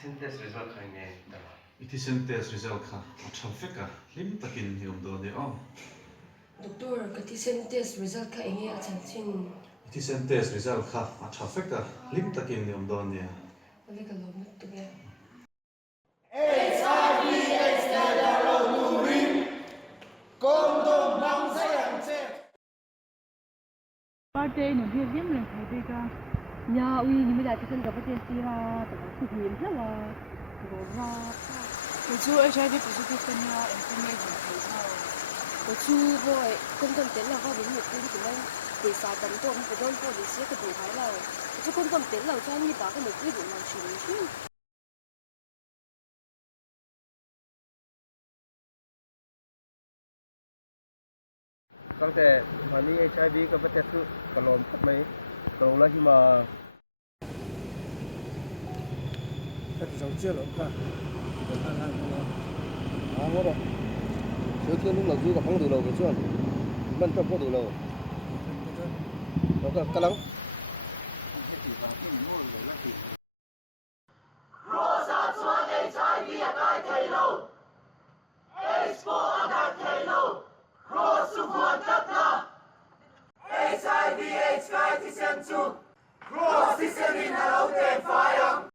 synthesis result khainge iti synthesis result kha traffic a lim takin hiom do ne om Doctor, kati synthesis result ka inge achan chin. iti synthesis result kha traffic a lim takin hiom do ne Wale ka lom tu be. Birthday no dia diam le birthday ka. Ya, ui ni mi da ti kan ka pa testi la, ta ku ni la wa. Ro ra. 我做 HIV positive 跟呀 information 可以sao. 我出 boy 跟跟点了哈，你没听见没？第三等多，不don po di sia ke di hai la. 我跟跟点了，在你打个没几点来去去。ตั้งแต่วันนี้ HIV ก็ประเทศคือกระโลมไม่ตรงแล้วที่มาก็จะเชื่อหรือเปล่า好的昨天你老朱个朋友了，我说，慢点跑走了，我个可能。